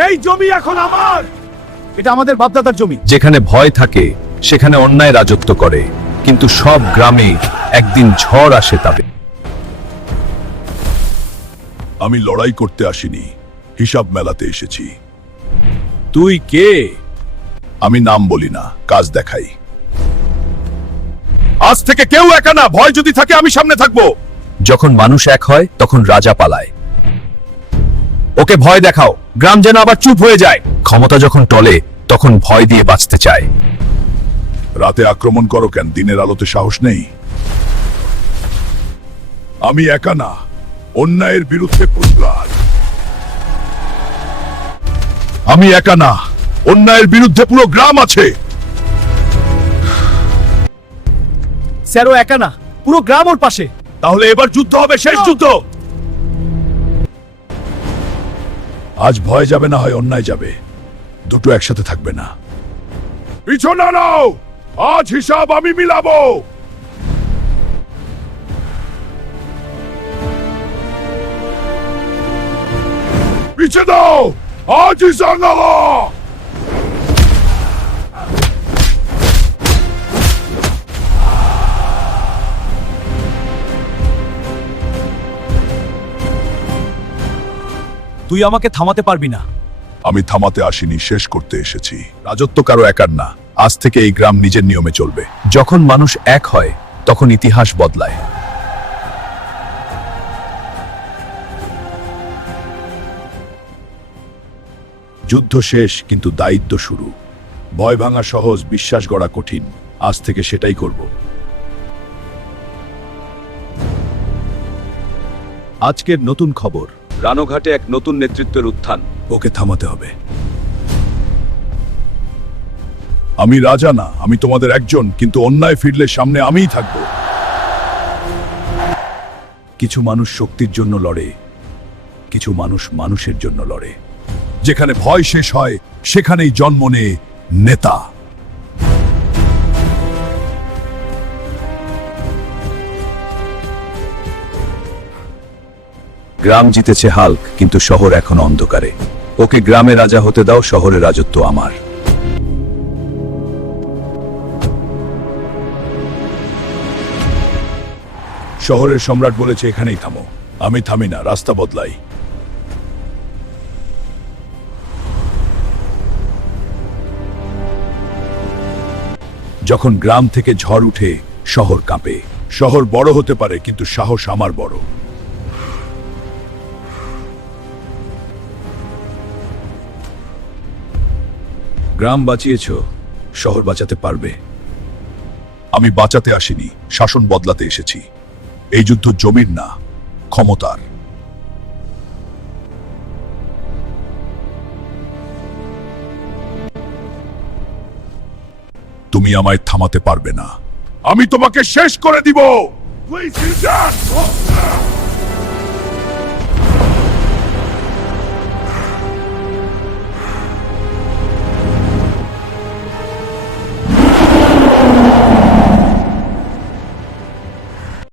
এই জমি এখন আমার। এটা আমাদের বাপদাদার জমি। যেখানে ভয় থাকে সেখানে অন্যায় রাজত্ব করে, কিন্তু সব গ্রামে একদিন ঝড় আসে তবে। আমি লড়াই করতে আসিনি, হিসাব মেলাতে এসেছি। তুই কে? আমি নাম বলি না, কাজ দেখাই। আজ থেকে কেউ একা না, ভয় যদি থাকে আমি সামনে থাকবো। যখন মানুষ এক হয় তখন রাজা পালায়। ওকে ভয় দেখাও, গ্রাম যেন আবার চুপ হয়ে যায়। ক্ষমতা যখন টলে তখন ভয় দিয়ে বাঁচতে চায়। রাতে আক্রমণ করো কেন? দিনের আলোতে সাহস নেই? আমি একা না, অন্যায়ের বিরুদ্ধে প্রতিবাদ। আমি একা না, অন্যায়ের বিরুদ্ধে পুরো গ্রাম আছে। স্যারও একা না, পুরো গ্রাম ওর পাশে। তাহলে এবার যুদ্ধ হবে, শেষ যুদ্ধ। আজ ভয় যাবে না, হয় অন্যায় যাবে, দুটো একসাথে থাকবে না। পিছনে নাও, আজ হিসাব আমি মিলাবো। পিছে দাও, আজ হিসাব নাও। তুই আমাকে থামাতে পারবি না। আমি থামাতে আসিনি, শেষ করতে এসেছি। রাজত্ব কারো একার না, আজ থেকে এই গ্রাম নিজের নিয়মে চলবে। যখন মানুষ এক হয় তখন ইতিহাস বদলায়। যুদ্ধ শেষ, কিন্তু দায়িত্ব শুরু। ভয় ভাঙা সহজ, বিশ্বাস গড়া কঠিন। আজ থেকে সেটাই করব। আজকের নতুন খবর, রানোঘাটে এক নতুন নেতৃত্বের উত্থান। ওকে থামাতে হবে। আমি রাজা না, আমি তোমাদের একজন, কিন্তু অন্যায় ফিরলে সামনে আমিই থাকব। কিছু মানুষ শক্তির জন্য লড়ে, কিছু মানুষ মানুষের জন্য লড়ে। যেখানে ভয় শেষ হয় সেখানেই জন্ম নেয় নেতা। গ্রাম জিতেছে হাল্ক, কিন্তু শহর এখন অন্ধকারে। ওকে গ্রামে রাজা হতে দাও, শহরে রাজত্ব আমার। শহরের সম্রাট বলেছে এখানেই থামো। আমি থামি না, রাস্তা বদলাই। যখন গ্রাম থেকে ঝড় উঠে শহর কাঁপে। শহর বড় হতে পারে, কিন্তু সাহস আমার বড়। গ্রাম বাঁচিয়েছ, শহর বাঁচাতে পারবে? আমি বাঁচাতে আসিনি, শাসন বদলাতে এসেছি। এই যুদ্ধ জমির না, ক্ষমতার। তুমি আমায় থামাতে পারবে না। আমি তোমাকে শেষ করে দিব। Please,